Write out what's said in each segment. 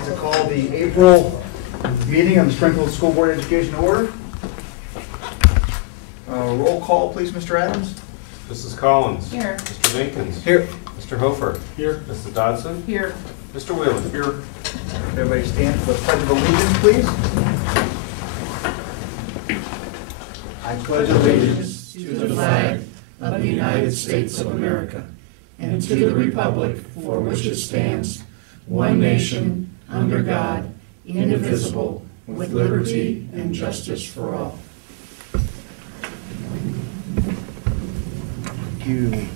like to call the April meeting of the Springfield School Board of Education to order. Roll call, please, Mr. Adams. Mrs. Collins. Here. Mr. Dinkins. Here. Mr. Hofer. Here. Mrs. Dodson. Here. Mr. Whelan. Here. Everybody stand for the Pledge of Allegiance, please. I pledge allegiance to the flag of the United States of America and to the republic for which it stands, one nation, under God, indivisible, with liberty and justice for all. Thank you.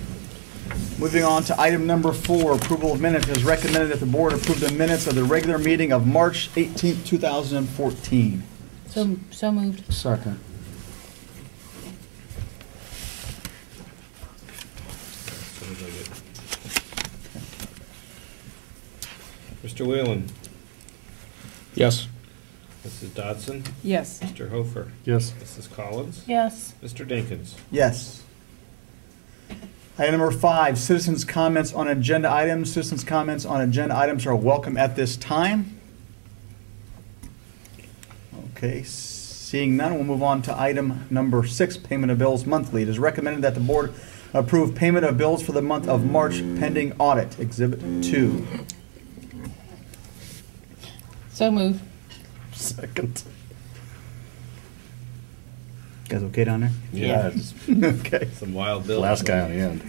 Moving on to item number 4, approval of minutes. It is recommended that the board approve the minutes of the regular meeting of March 18th, 2014. So moved. Second. Mr. Whelan. Yes. Mrs. Dodson. Yes. Mr. Hofer. Yes. Mrs. Collins. Yes. Mr. Dinkins. Yes. Item number 5, citizens' comments on agenda items. Citizens' comments on agenda items are welcome at this time. Okay, seeing none, we'll move on to item number 6, payment of bills monthly. It is recommended that the board approve payment of bills for the month of March pending audit, Exhibit 2. So moved. Second. You guys okay down there? Yeah. Okay. Some wild bills. Last guy on the end.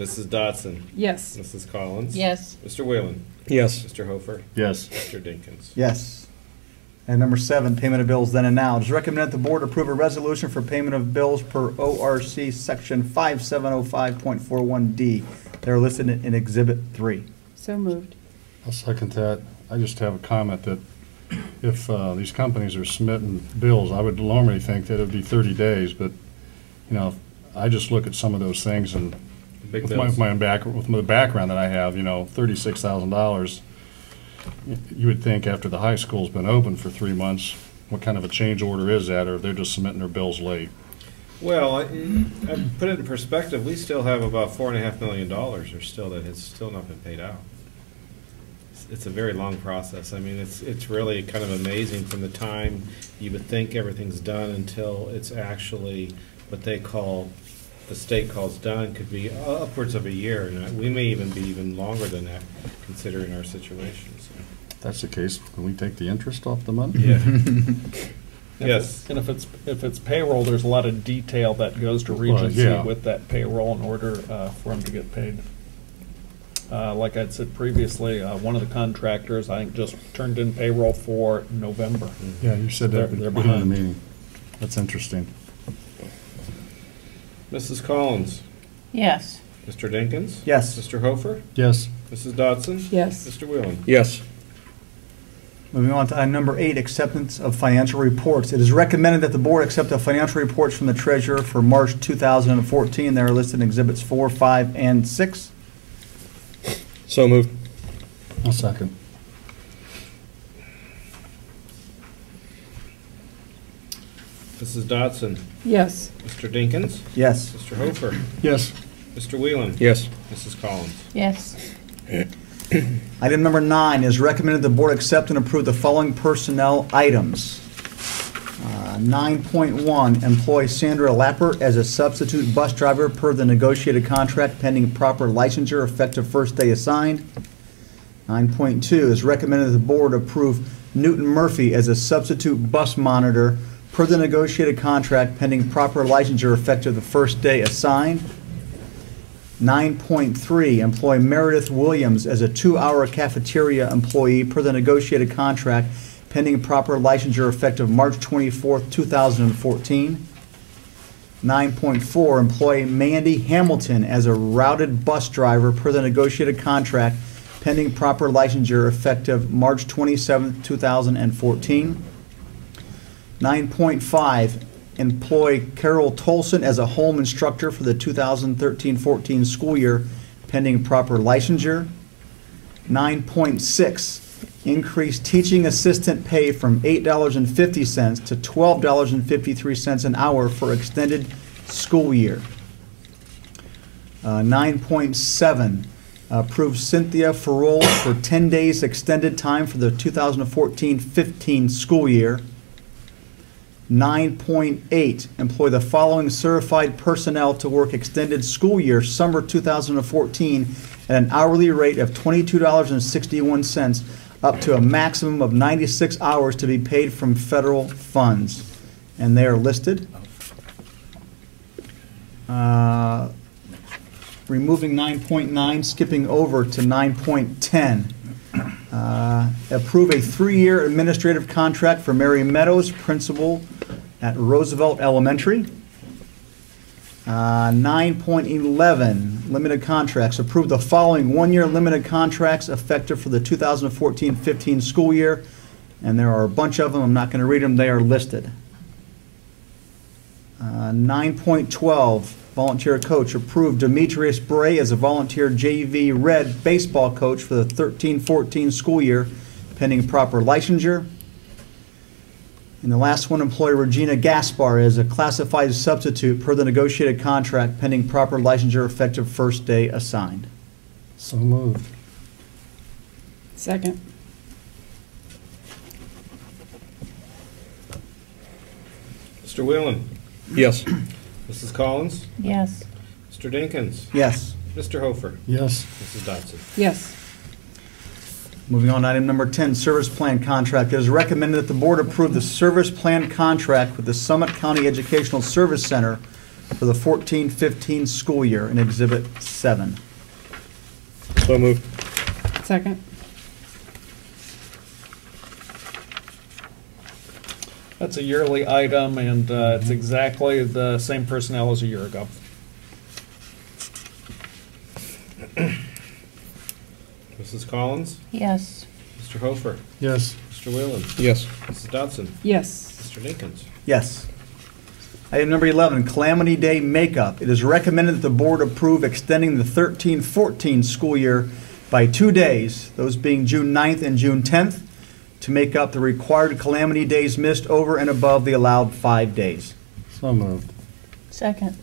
Mrs. Dodson. Yes. Mrs. Collins. Yes. Mr. Whelan. Yes. Mr. Hofer. Yes. Mr. Dinkins. Yes. And number 7, payment of bills then and now. It is recommended that the board approve a resolution for payment of bills per ORC section 5705.41D. They're listed in Exhibit 3. So moved. I'll second that. I just have a comment that if these companies are submitting bills, I would normally think that it would be 30 days, but, you know, I just look at some of those things and Big with bills. my background that I have, you know, $36,000, you would think after the high school's been open for 3 months, what kind of a change order is that, or they're just submitting their bills late? Well, I put it in perspective. We still have about $4.5 million or still that has still not been paid out. It's a very long process. I mean, it's really kind of amazing from the time you would think everything's done until it's actually what they call, the state calls done, could be upwards of a year. And we may even be even longer than that, considering our situation. So. If that's the case, can we take the interest off the money? Yeah. Yes. And if it's payroll, there's a lot of detail that goes to Well, Regency yeah. with that payroll in order for them to get paid. Like I'd said previously, one of the contractors, I think, just turned in payroll for November. Yeah, you said that They're at the beginning of the behind. meeting. That's interesting. Mrs. Collins. Yes. Mr. Dinkins. Yes. Mr. Hofer. Yes. Mrs. Dodson. Yes. Mr. Whelan. Yes. Moving on to item number 8, acceptance of financial reports. It is recommended that the board accept the financial reports from the treasurer for March 2014. They are listed in Exhibits 4, 5, and 6. So moved. I'll second. Mrs. Dodson. Yes. Mr. Dinkins. Yes. Mr. Hofer. Yes. Mr. Whelan. Yes. Mrs. Collins. Yes. Item number 9 is recommended the board accept and approve the following personnel items. 9.1, employ Sandra Lapper as a substitute bus driver per the negotiated contract pending proper licensure effective first day assigned. 9.2 is recommended that the board approve Newton Murphy as a substitute bus monitor per the negotiated contract pending proper licensure effective the first day assigned. 9.3, employ Meredith Williams as a 2-hour cafeteria employee per the negotiated contract pending proper licensure effective March 24th, 2014. 9.4, employ Mandy Hamilton as a routed bus driver per the negotiated contract pending proper licensure effective March 27th, 2014. 9.5, employ Carol Tolson as a home instructor for the 2013-14 school year pending proper licensure. 9.6, increase teaching assistant pay from $8.50 to $12.53 an hour for extended school year. 9.7, Approve Cynthia Farrell for 10 days extended time for the 2014-15 school year. 9.8, employ the following certified personnel to work extended school year, summer 2014, at an hourly rate of $22.61, up to a maximum of 96 hours to be paid from federal funds. And they are listed. Removing 9.9, skipping over to 9.10. Approve a 3-year administrative contract for Mary Meadows, principal at Roosevelt Elementary. 9.11, limited contracts. Approve the following 1-year limited contracts effective for the 2014-15 school year. And there are a bunch of them. I'm not going to read them. They are listed. 9.12, volunteer coach. Approve Demetrius Bray as a volunteer JV Red baseball coach for the 13-14 school year, pending proper licensure. And the last one, employ Regina Gaspar as a classified substitute per the negotiated contract, pending proper licensure effective first day assigned. So moved. Second. Mr. Whalen? Yes. Mrs. Collins? Yes. Mr. Dinkins? Yes. Mr. Hofer? Yes. Mrs. Dodson? Yes. Moving on to item number 10, service plan contract. It is recommended that the board approve the service plan contract with the Summit County Educational Service Center for the 14-15 school year in Exhibit 7. So moved. Second. That's a yearly item, and it's exactly the same personnel as a year ago. Mrs. Collins? Yes. Mr. Hofer? Yes. Mr. Whalen? Yes. Mrs. Dodson? Yes. Mr. Dinkins? Yes. Item number 11, Calamity Day Makeup. It is recommended that the board approve extending the 13-14 school year by 2 days, those being June 9th and June 10th, to make up the required calamity days missed over and above the allowed 5 days. So moved. Second.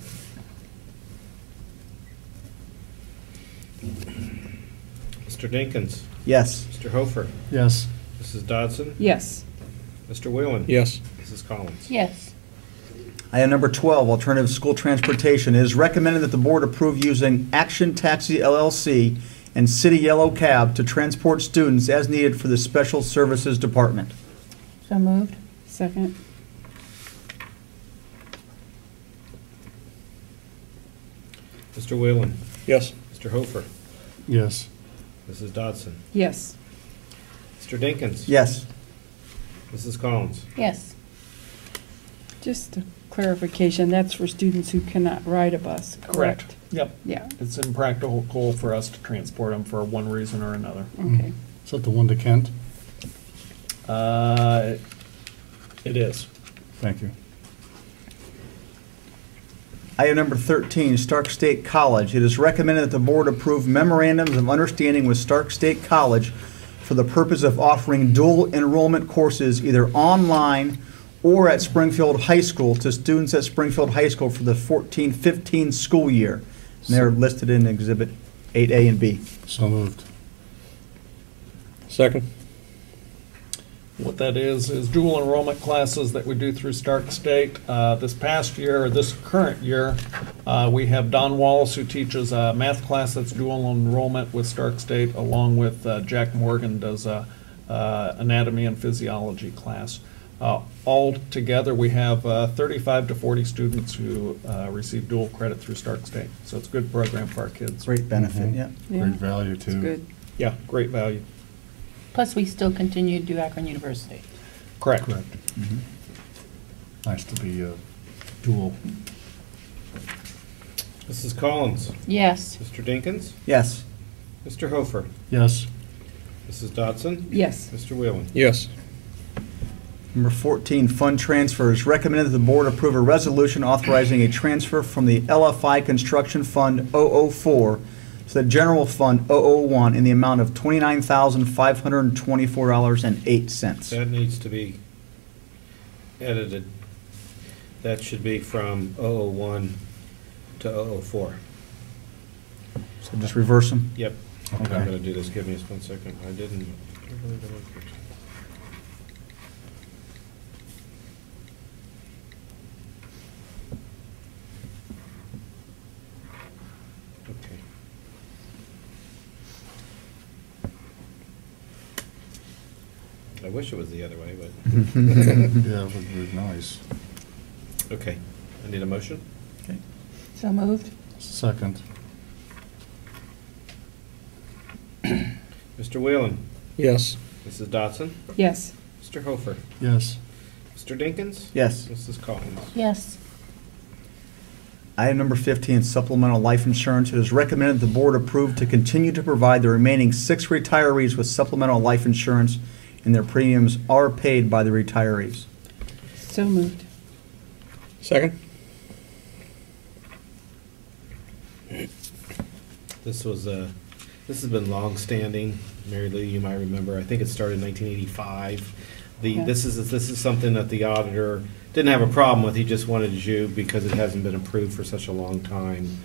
Mr. Dinkins? Yes. Mr. Hofer? Yes. Mrs. Dodson? Yes. Mr. Whalen? Yes. Mrs. Collins? Yes. Item number 12, alternative school transportation. It is recommended that the board approve using Action Taxi LLC and City Yellow Cab to transport students as needed for the Special Services Department. So moved. Second. Mr. Whalen? Yes. Mr. Hofer? Yes. Mrs. Dodson? Yes. Mr. Dinkins? Yes. Mrs. Collins? Yes. Just a clarification, that's for students who cannot ride a bus, correct? Yep. Yeah, It's impractical for us to transport them for one reason or another. okay. Is that the one to Kent? It is. Thank you. Item number 13, Stark State College. It is recommended that the board approve memorandums of understanding with Stark State College for the purpose of offering dual enrollment courses either online or at Springfield High School to students at Springfield High School for the 14-15 school year. And they're listed in Exhibit 8A and B. So moved. Second. What that is dual enrollment classes that we do through Stark State. This past year, or this current year, we have Don Wallace, who teaches a math class that's dual enrollment with Stark State, along with Jack Morgan does a anatomy and physiology class. All together, we have 35 to 40 students who receive dual credit through Stark State. So it's a good program for our kids. Great benefit, Mhm. yeah. Yeah, Great value, too. it's good. Yeah, great value. Plus, we still continue to do Akron University. Correct. Correct. Nice to be dual. Mrs. Collins? Yes. Mr. Dinkins? Yes. Mr. Hofer? Yes. Mrs. Dodson? Yes, Mr. Whalen? Yes. Number 14, fund transfers. Recommended that the board approve a resolution authorizing a transfer from the LFI Construction Fund 004 to the General Fund 001 in the amount of $29,524.08. That needs to be edited. That should be from 001 to 004. So just reverse them. Yep. I'm not Okay. gonna do this, give me just 1 second, I didn't. Okay. I wish it was the other way, but, Yeah, it would be nice. okay, I need a motion? So moved? Second. Mr. Whalen? Yes. Mrs. Dotson? Yes. Mr. Hofer? Yes. Mr. Dinkins? Yes. Mrs. Collins? Yes. Item number 15, supplemental life insurance. It is recommended the board approve to continue to provide the remaining 6 retirees with supplemental life insurance, and their premiums are paid by the retirees. So moved. Second? This was, this has been long-standing. Mary Lou, you might remember, I think it started in 1985. Yeah. This is something that the auditor didn't have a problem with, he just wanted you, because it hasn't been approved for such a long time.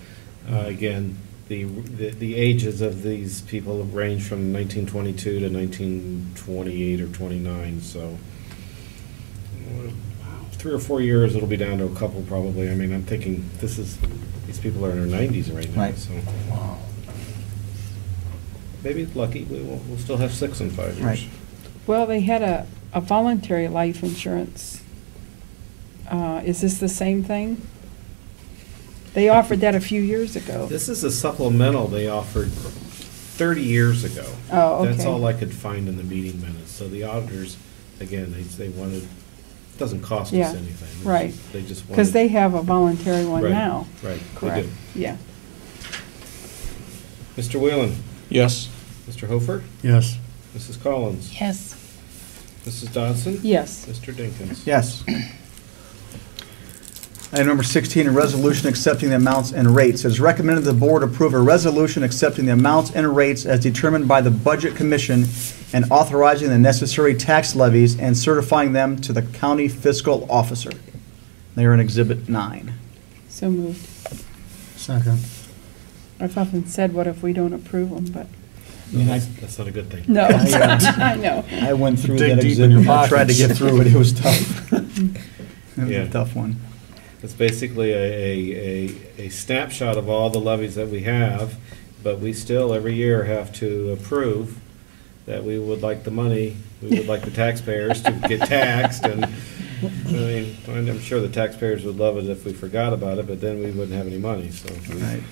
Again, the ages of these people range from 1922 to 1928 or 29, so 3 or 4 years, it'll be down to a couple probably. I mean, I'm thinking, these people are in their 90s right now, Right. so. Wow. Maybe lucky, we'll still have 6 in 5 years. Right. Well, they had a voluntary life insurance. Is this the same thing? They offered that a few years ago. This is a supplemental they offered 30 years ago. Oh, okay. That's all I could find in the meeting minutes. So the auditors, again, they wanted, it doesn't cost us Yeah, anything. right. They just wanted. Because they have a voluntary one Right, now. Right, they Correct. do. Yeah. Mr. Whalen, Yes. Mr. Hofer, Yes. Mrs. Collins, Yes. Mrs. Dodson. Yes. Mr. Dinkins. Yes. Item number 16, a resolution accepting the amounts and rates. It is recommended the board approve a resolution accepting the amounts and rates as determined by the Budget Commission and authorizing the necessary tax levies and certifying them to the county fiscal officer. They are in Exhibit 9. So moved. Second. I've often said, what if we don't approve them, but, That's not a good thing. no, I, I know. I went through Dig that deep in your exhibit. I tried to get pockets. through it. It was tough. It was Yeah. a tough one. It's basically a snapshot of all the levies that we have, but we still, every year, have to approve that we would like the money, we would like the taxpayers to get taxed, and, I mean, I'm sure the taxpayers would love it if we forgot about it, but then we wouldn't have any money, so. Right.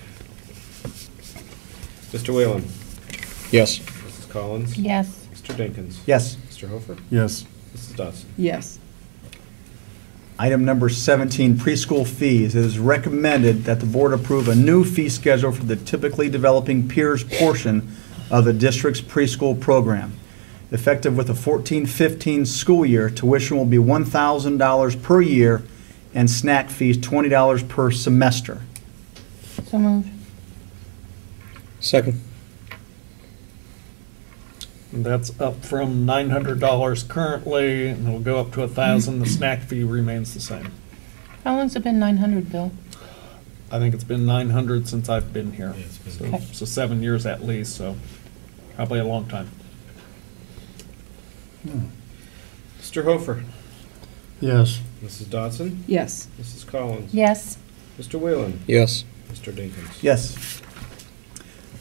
Mr. Whalen? Yes. Mrs. Collins? Yes. Mr. Dinkins? Yes. Mr. Hofer? Yes. Mrs. Dodson? Yes. Item number 17, preschool fees. It is recommended that the board approve a new fee schedule for the typically developing peers portion of the district's preschool program. Effective with the 14-15 school year, tuition will be $1,000 per year and snack fees $20 per semester. So moved? Second? And that's up from $900 currently, and it'll go up to $1,000. The snack fee remains the same. How long's it been 900, Bill? I think it's been 900 since I've been here. Yeah, it's been- So, Okay. so 7 years at least, so probably a long time. Mr. Hofer? Yes. Mrs. Dodson? Yes. Mrs. Collins? Yes. Mr. Whalen? Yes. Mr. Dinkins? Yes.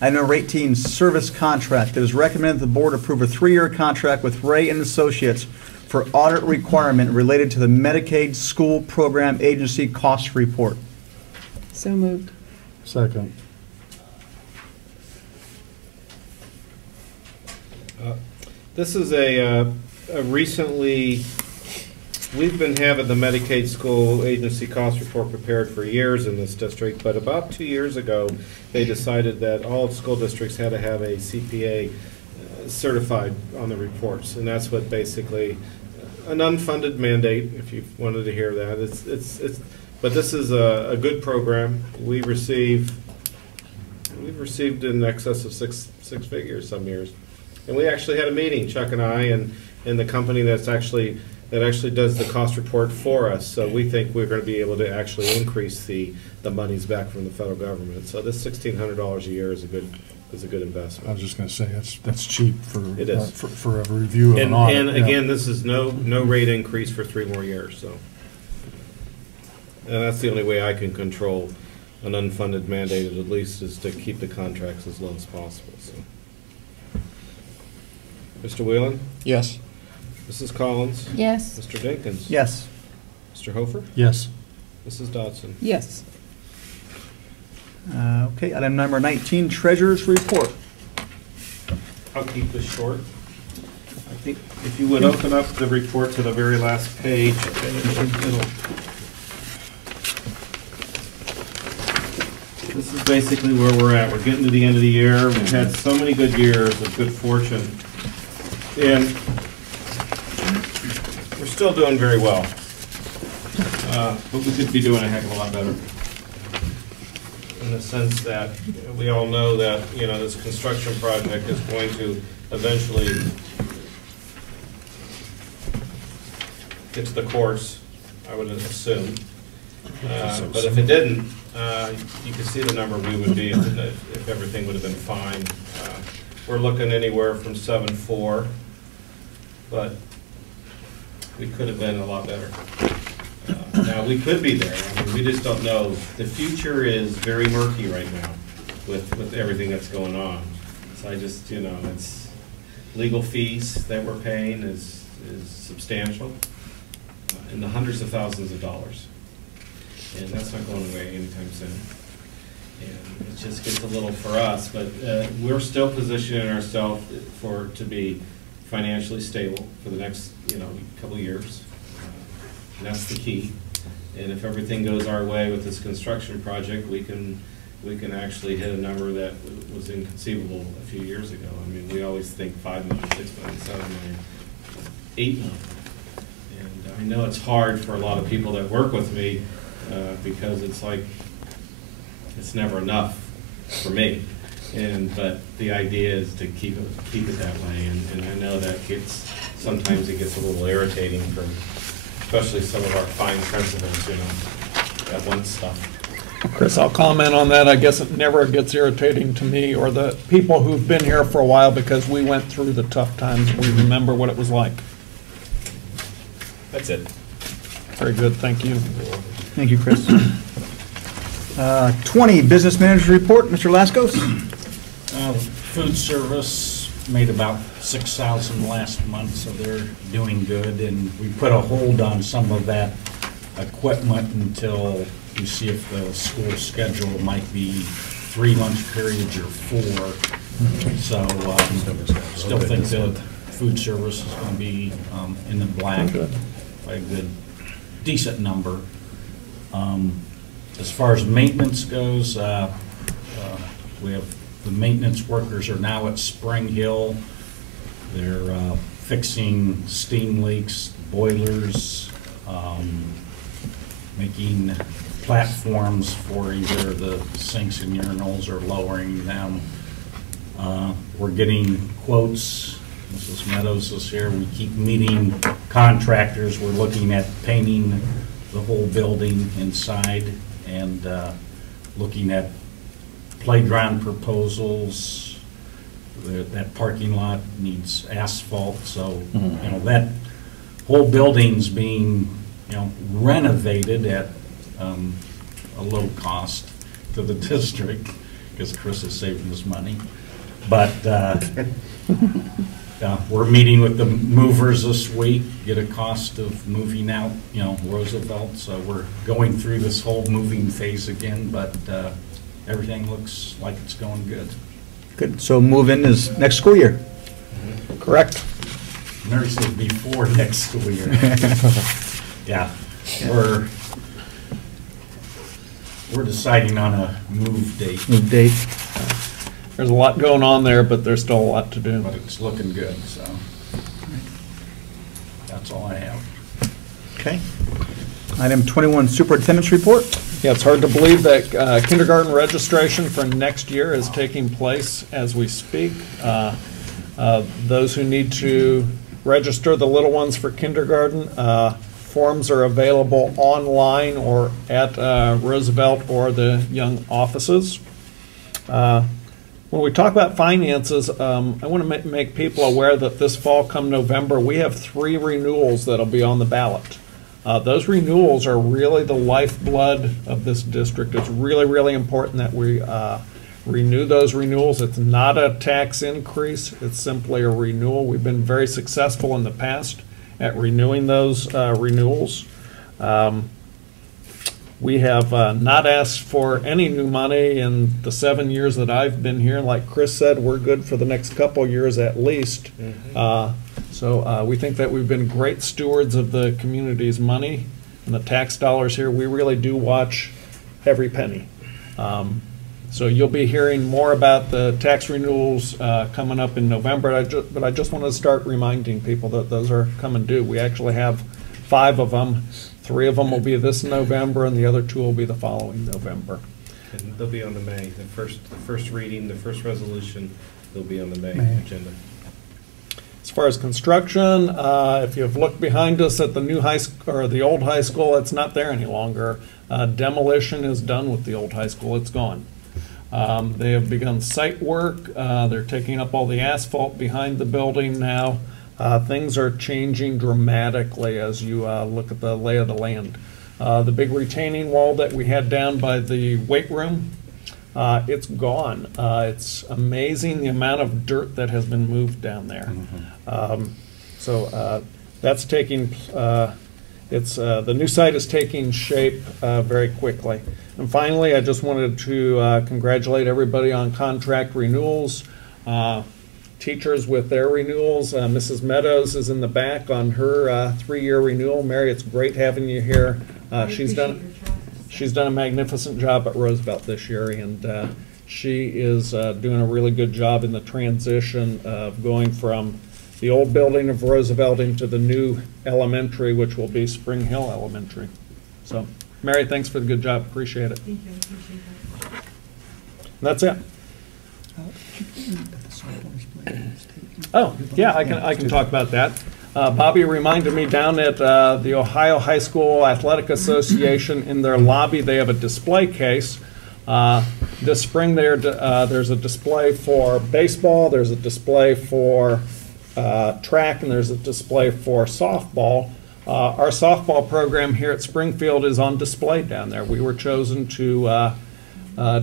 Item number 18, service contract. It is recommended the board approve a 3-year contract with Ray and Associates for audit requirement related to the Medicaid School Program Agency cost report. So moved. Second. This is a recently, we've been having the Medicaid School Agency cost report prepared for years in this district, but about 2 years ago, they decided that all school districts had to have a CPA certified on the reports, and that's what basically, an unfunded mandate, if you wanted to hear that. But this is a good program. We've received in excess of six figures some years. And we actually had a meeting, Chuck and I, and the company that's actually that actually does the cost report for us. So we think we're gonna be able to actually increase the monies back from the federal government. So this $1,600 a year is a good I investment. was just gonna say, that's cheap for, It is. for a review of an And, audit. and yeah. again, this is no rate increase for 3 more years, so. And that's the only way I can control an unfunded mandated at least, is to keep the contracts as low as possible, so. Mr. Whelan? Yes. Mrs. Collins? Yes. Mr. Dinkins? Yes. Mr. Hofer? Yes. Mrs. Dodson? Yes. Okay, item number 19, treasurer's report. I'll keep this short. I think if you would open up the report to the very last page, this is basically where we're at. We're getting to the end of the year. We've had so many good years of good fortune. And we're still doing very well. But we could be doing a heck of a lot better. In the sense that we all know that, you know, this construction project is going to eventually get to the course, I would assume. But if it didn't, you can see the number we would be if everything would have been fine. We're looking anywhere from 7.4, but we could have been a lot better. Now, we could be there. I mean, we just don't know. The future is very murky right now with everything that's going on. So I just, you know, it's legal fees that we're paying is substantial, in the hundreds of thousands of dollars. And that's not going away anytime soon. And it just gets a little for us, but we're still positioning ourselves to be financially stable for the next, you know, couple of years. And that's the key. And if everything goes our way with this construction project, we can actually hit a number that was inconceivable a few years ago. I mean, we always think 5 million, 6 million, 7 million, 8 million. And I know it's hard for a lot of people that work with me because it's like, it's never enough for me. But the idea is to keep it that way. And I know that sometimes it gets a little irritating for especially some of our fine principals, you know, that want stuff. Chris, I'll comment on that. I guess it never gets irritating to me or the people who've been here for a while because we went through the tough times. We remember what it was like. That's it. Very good, thank you. Thank you, Chris. 20, business manager's report, Mr. Laskos. Food service made about 6,000 last month, so they're doing good. And we put a hold on some of that equipment until we see if the school schedule might be 3 lunch periods or 4. So still think that food service is going to be in the black by a good, decent number. As far as maintenance goes, we have the maintenance workers are now at Spring Hill. They're fixing steam leaks, boilers, making platforms for either the sinks and urinals or lowering them. We're getting quotes. Mrs. Meadows is here. We keep meeting contractors. We're looking at painting the whole building inside and looking at playground proposals. That parking lot needs asphalt, so you know that whole building's being renovated at a low cost to the district because Chris is saving his money. But we're meeting with the movers this week, get a cost of moving out, Roosevelt. So we're going through this whole moving phase again, but everything looks like it's going good. Good, so move-in is next school year. Correct. Mary said before next school year. Yeah, we're deciding on a move date, Move date. There's a lot going on there, but there's still a lot to do. but it's looking good, so that's all I have. Okay. Item 21, superintendent's report. Yeah, it's hard to believe that kindergarten registration for next year is taking place as we speak. Those who need to register the little ones for kindergarten. Forms are available online or at Roosevelt or the young offices. When we talk about finances, I want to make people aware that this fall, come November, we have 3 renewals that'll be on the ballot. Those renewals are really the lifeblood of this district. It's really, really important that we renew those renewals. It's not a tax increase, it's simply a renewal. We've been very successful in the past at renewing those renewals. We have not asked for any new money in the 7 years that I've been here. Like Chris said, we're good for the next couple years at least. So we think that we've been great stewards of the community's money and the tax dollars here. We really do watch every penny. So you'll be hearing more about the tax renewals coming up in November. But I just want to start reminding people that those are coming due. We actually have 5 of them. 3 of them will be this November, and the other 2 will be the following November. And they'll be on the May, the first reading, the first resolution, they'll be on the May agenda. As far as construction, if you've looked behind us at the new high school or the old high school, it's not there any longer. Demolition is done with the old high school; it's gone. They have begun site work. They're taking up all the asphalt behind the building now. Things are changing dramatically as you look at the lay of the land. The big retaining wall that we had down by the weight room, it's gone. It's amazing the amount of dirt that has been moved down there. So that's taking, the new site is taking shape very quickly. And finally, I just wanted to congratulate everybody on contract renewals. Teachers with their renewals. Mrs. Meadows is in the back on her 3-year renewal. Mary, it's great having you here. She's done a magnificent job at Roosevelt this year, and she is doing a really good job in the transition of going from the old building of Roosevelt into the new elementary, which will be Spring Hill Elementary. So, Mary, thanks for the good job. Appreciate it. Thank you, I appreciate that. And that's it. Oh, yeah, I can talk about that. Bobby reminded me down at the Ohio High School Athletic Association in their lobby, they have a display case. This spring there's a display for baseball, there's a display for track, and there's a display for softball. Our softball program here at Springfield is on display down there. We were chosen to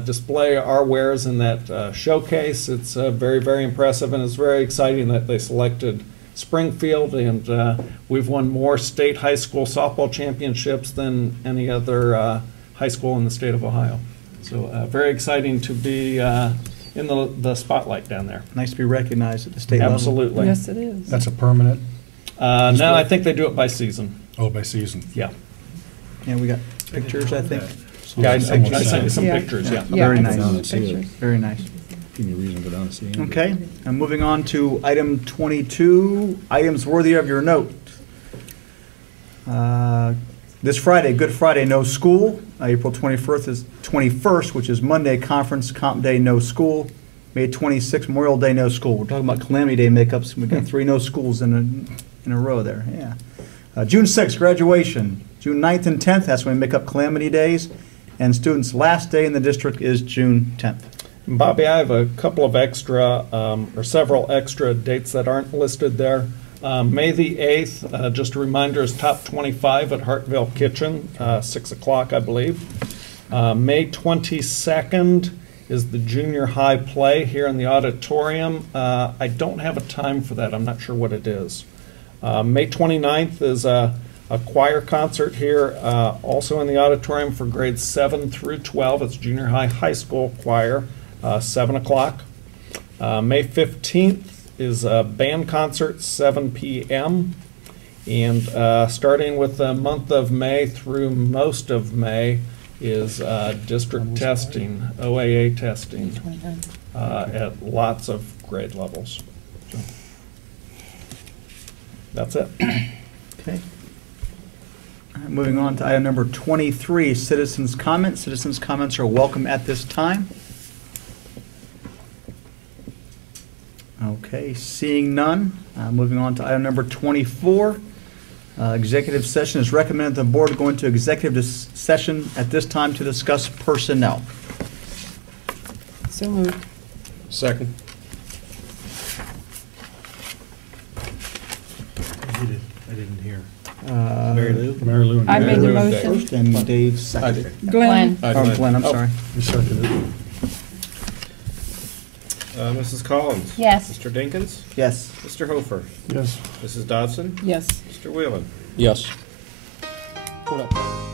display our wares in that showcase. It's very, very impressive, and it's very exciting that they selected Springfield, and we've won more state high school softball championships than any other high school in the state of Ohio. So very exciting to be in the spotlight down there. Nice to be recognized at the state level. Absolutely. Yes, it is. That's a permanent? No, I think they do it by season. Oh, by season. Yeah. Yeah, we got pictures, I think. Yeah, I sent you some Yeah. pictures, yeah. Yeah, Very I nice. can see the pictures. Very nice. Give me a reason to go down and see him. Okay, and moving on to item 22, items worthy of your note. This Friday, Good Friday, no school. April 21st, which is Monday, conference, comp day, no school. May 26th, Memorial Day, no school. We're talking about Calamity Day makeups. We've got 3 no schools in a row there, yeah. June 6th, graduation. June 9th and 10th, that's when we make up Calamity Days. And students' last day in the district is June 10th. Bobby, I have a couple of extra, or several extra dates that aren't listed there. May the 8th, just a reminder, is Top 25 at Hartville Kitchen, 6 o'clock, I believe. May 22nd is the junior high play here in the auditorium. I don't have a time for that. I'm not sure what it is. May 29th is a choir concert here, also in the auditorium for grades 7 through 12. It's junior high school choir, 7 o'clock. May 15th is a band concert, 7 p.m. And starting with the month of May through most of May is district testing, OAA testing, at lots of grade levels. So, that's it. Okay. Moving on to item number 23, citizens' comments. Citizens' comments are welcome at this time. Okay, seeing none, moving on to item number 24. Executive session is recommended the board go into executive session at this time to discuss personnel. So moved. Second. I didn't hear. Mary Lou? Mary Lou and I made the Glenn. motion. First, and Dave seconded. Glenn? Oh, Glenn, I'm sorry. You seconded it. Mrs. Collins? Yes. Mr. Dinkins? Yes. Mr. Hofer? Yes. Mrs. Dodson? Yes. Mr. Whelan? Yes. Hold up.